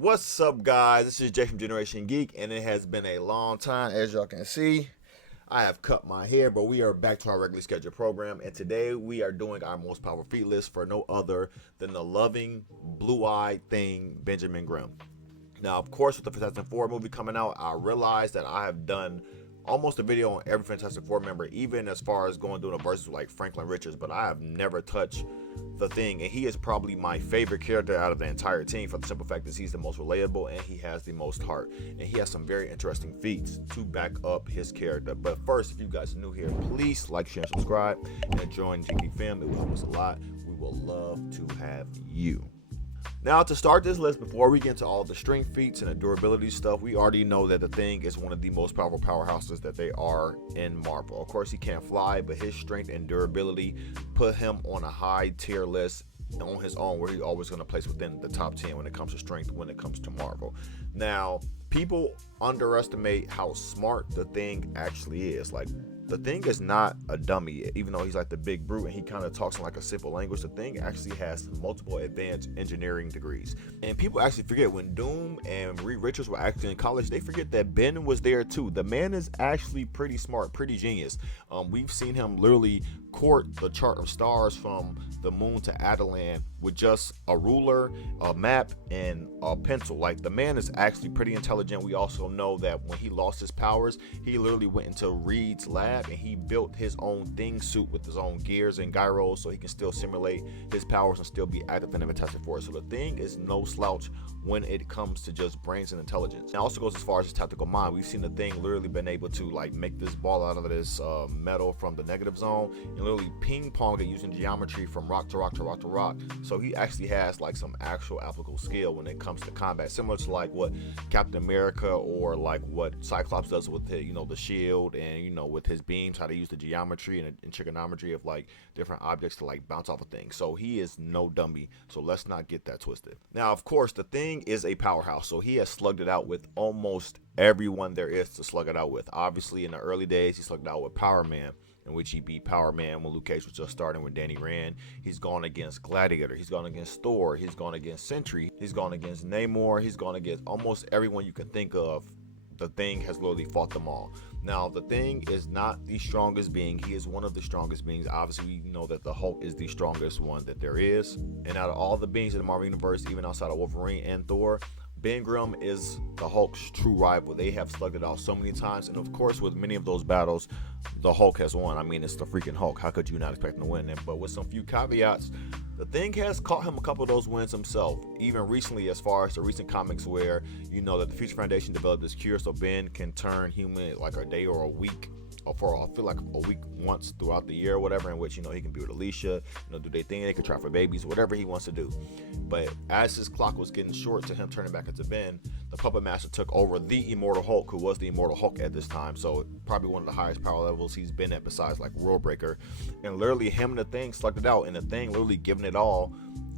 What's up, guys? This is Jay from Generation Geek, and it has been a long time. As y'all can see, I have cut my hair, but we are back to our regularly scheduled program, and today we are doing our most powerful feat list for no other than the loving, blue-eyed thing, Benjamin Grimm. Now, of course, with the Fantastic Four movie coming out, I realized that I have done almost a video on every Fantastic Four member, even as far as going doing a versus like Franklin Richards, but I have never touched the Thing, and he is probably my favorite character out of the entire team for the simple fact that he's the most relatable and he has the most heart, and he has some very interesting feats to back up his character. But first, if you guys are new here, please like, share, and subscribe, and join the Geek fam. It will help us a lot. We will love to have you. Now, to start this list, before we get into all the strength feats and the durability stuff, we already know that the Thing is one of the most powerful powerhouses that they are in Marvel. Of course, he can't fly, but his strength and durability put him on a high tier list on his own, where he's always going to place within the top 10 when it comes to strength, when it comes to Marvel. Now, people underestimate how smart the Thing actually is. Like, the Thing is not a dummy, even though he's like the big brute and he kind of talks in like a simple language. The Thing actually has multiple advanced engineering degrees. And people actually forget, when Doom and Reed Richards were actually in college, they forget that Ben was there too. The man is actually pretty smart, pretty genius. We've seen him literally court the chart of stars from the moon to Adelan with just a ruler, a map, and a pencil. Like, the man is actually pretty intelligent. We also know that when he lost his powers, he literally went into Reed's lab and he built his own Thing suit with his own gears and gyros, so he can still simulate his powers and still be active in the Fantastic Four. So the Thing is no slouch when it comes to just brains and intelligence. It also goes as far as his tactical mind. We've seen the Thing literally been able to like make this ball out of this metal from the negative zone and literally ping pong it using geometry from rock to rock to rock to rock. So he actually has like some actual applicable skill when it comes to combat, similar to like what Captain America or like what Cyclops does with the, the shield, and with his beams, how they use the geometry and trigonometry of like different objects to like bounce off of things. So he is no dummy, so let's not get that twisted. Now, of course, the Thing is a powerhouse, so he has slugged it out with almost everyone there is to slug it out with. Obviously, in the early days, he slugged it out with Power Man, in which he beat Power Man when Luke Cage was just starting with Danny Rand. He's gone against Gladiator, he's gone against Thor, he's gone against Sentry, he's gone against Namor, he's gone against almost everyone you can think of. The Thing has literally fought them all. Now, the Thing is not the strongest being. He is one of the strongest beings. Obviously, we know that the Hulk is the strongest one that there is. And out of all the beings in the Marvel Universe, even outside of Wolverine and Thor, Ben Grimm is the Hulk's true rival. They have slugged it out so many times, and of course, with many of those battles, the Hulk has won. I mean, it's the freaking Hulk. How could you not expect him to win them? But with some few caveats, the Thing has caught him a couple of those wins himself. Even recently, as far as the recent comics where that the Future Foundation developed this cure so Ben can turn human like a day or a week, or for I feel like a week once throughout the year or whatever, in which he can be with Alicia, do their thing, they can try for babies, whatever he wants to do. But as his clock was getting short to him turning back into Ben, the Puppet Master took over the Immortal Hulk, who was the Immortal Hulk at this time, so probably one of the highest power levels he's been at besides like World Breaker. And literally him and the Thing slugged it out, and the Thing literally giving it all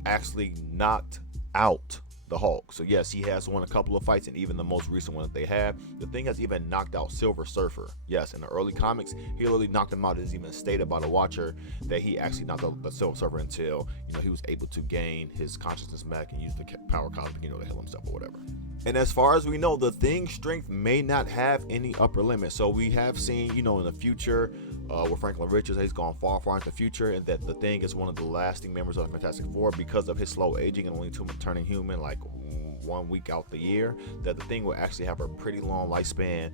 actually knocked out the Hulk. So yes, he has won a couple of fights, and even the most recent one that they have, the Thing has even knocked out Silver Surfer. Yes, in the early comics, he literally knocked him out. It is even stated by the Watcher that he actually knocked out the Silver Surfer until he was able to gain his consciousness back and use the power cosmic, to heal himself or whatever. And as far as we know, the Thing's strength may not have any upper limit. So we have seen, in the future, with Franklin Richards, he's gone far, far into the future, and that the Thing is one of the lasting members of the Fantastic Four because of his slow aging and only turning human like 1 week out the year, that the Thing will actually have a pretty long lifespan,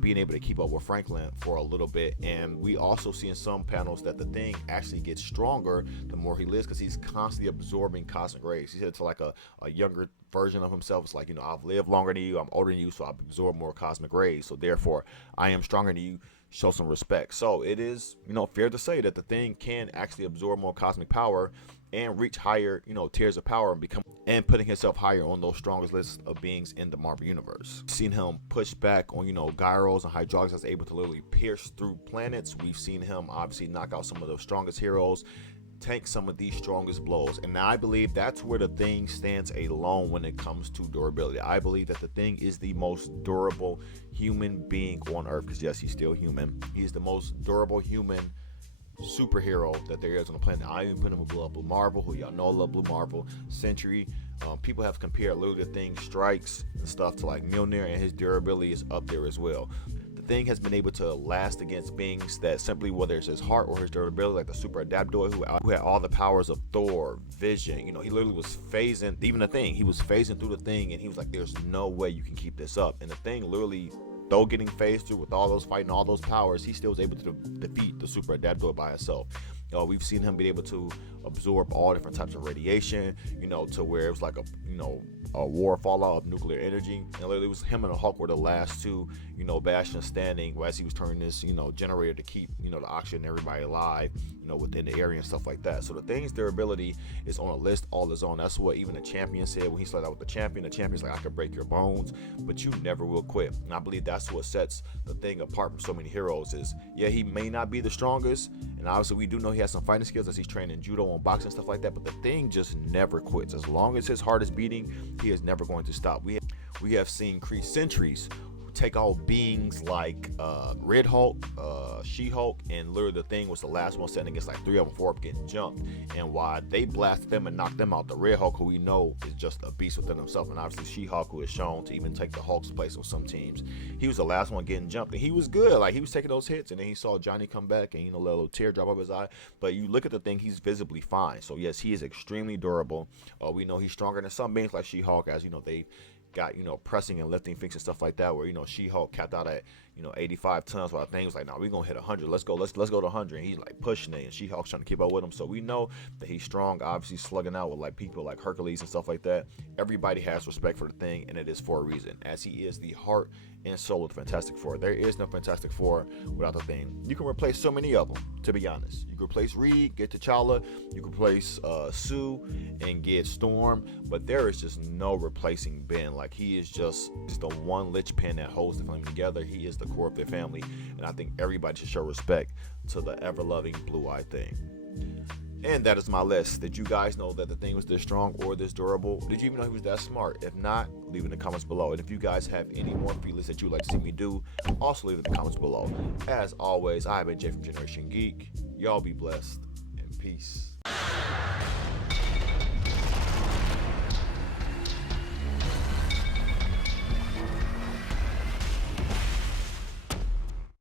being able to keep up with Franklin for a little bit. And we also see in some panels that the Thing actually gets stronger the more he lives, because he's constantly absorbing cosmic rays. He said to like a younger version of himself, it's like, I've lived longer than you, I'm older than you, so I've absorbed more cosmic rays, so therefore I am stronger than you. Show some respect. So it is, fair to say that the Thing can actually absorb more cosmic power and reach higher, tiers of power and putting himself higher on those strongest lists of beings in the Marvel Universe. We've seen him push back on, gyros and hydraulics that's able to literally pierce through planets. We've seen him obviously knock out some of the strongest heroes, tank some of these strongest blows, and I believe that's where the Thing stands alone when it comes to durability. I believe that the Thing is the most durable human being on Earth, because yes, he's still human. He's the most durable human superhero that there is on the planet. I even put him with Blue Marvel, who y'all know I love Blue Marvel, Sentry, People have compared literally the Thing's strikes and stuff to like Mjolnir, and his durability is up there as well. The Thing has been able to last against beings that simply, whether it's his heart or his durability, like the Super Adaptoid, who had all the powers of Thor, Vision. He literally was phasing, even the Thing. He was phasing through the Thing, and he was like, "There's no way you can keep this up." And the Thing literally, though getting phased through with all those fighting all those powers, he still was able to defeat the Super Adaptoid by himself. We've seen him be able to absorb all different types of radiation, to where it was like a war fallout of nuclear energy. And literally, it was him and the Hulk were the last two, bastions standing as he was turning this, generator to keep, the oxygen and everybody alive, within the area and stuff like that. So the Thing's durability is on a list all his own. That's what even the champion said when he started out with the champion's like, "I could break your bones, but you never will quit." And I believe that's what sets the Thing apart from so many heroes is, yeah, he may not be the strongest, and obviously we do know he has some fighting skills as he's training judo and boxing and stuff like that, but the Thing just never quits. As long as his heart is beating, he is never going to stop. We have seen Kree sentries take out beings like Red Hulk, She-Hulk, and literally the Thing was the last one standing against like 3 of them, 4 of them getting jumped. And while they blasted them and knocked them out, the Red Hulk, who we know is just a beast within himself, and obviously She-Hulk, who is shown to even take the Hulk's place on some teams, he was the last one getting jumped, and he was good. Like, he was taking those hits, and then he saw Johnny come back and let a little tear drop up his eye. But you look at the Thing, he's visibly fine. So yes, he is extremely durable. We know he's stronger than some beings like She-Hulk, as they got pressing and lifting feats and stuff like that, where She-Hulk capped out at 85 tons, while the Thing was like, "No, we're gonna hit 100. Let's go to 100." And he's like pushing it, and She-Hulk's trying to keep up with him. So we know that he's strong. Obviously, slugging out with like people like Hercules and stuff like that. Everybody has respect for the Thing, and it is for a reason, as he is the heart and soul of the Fantastic Four. There is no Fantastic Four without the Thing. You can replace so many of them, to be honest. You can replace Reed, get T'Challa. You can replace Sue and get Storm, but there is just no replacing Ben. Like, he is just the one linchpin that holds the family together. He is the core of their family, and I think everybody should show respect to the ever-loving blue-eyed Thing. And that is my list. Did you guys know that the Thing was this strong or this durable? Did you even know he was that smart? If not, leave it in the comments below. And if you guys have any more feat lists that you'd like to see me do, also leave it in the comments below. As always, I have been Jay from Generation Geek. Y'all be blessed, and peace.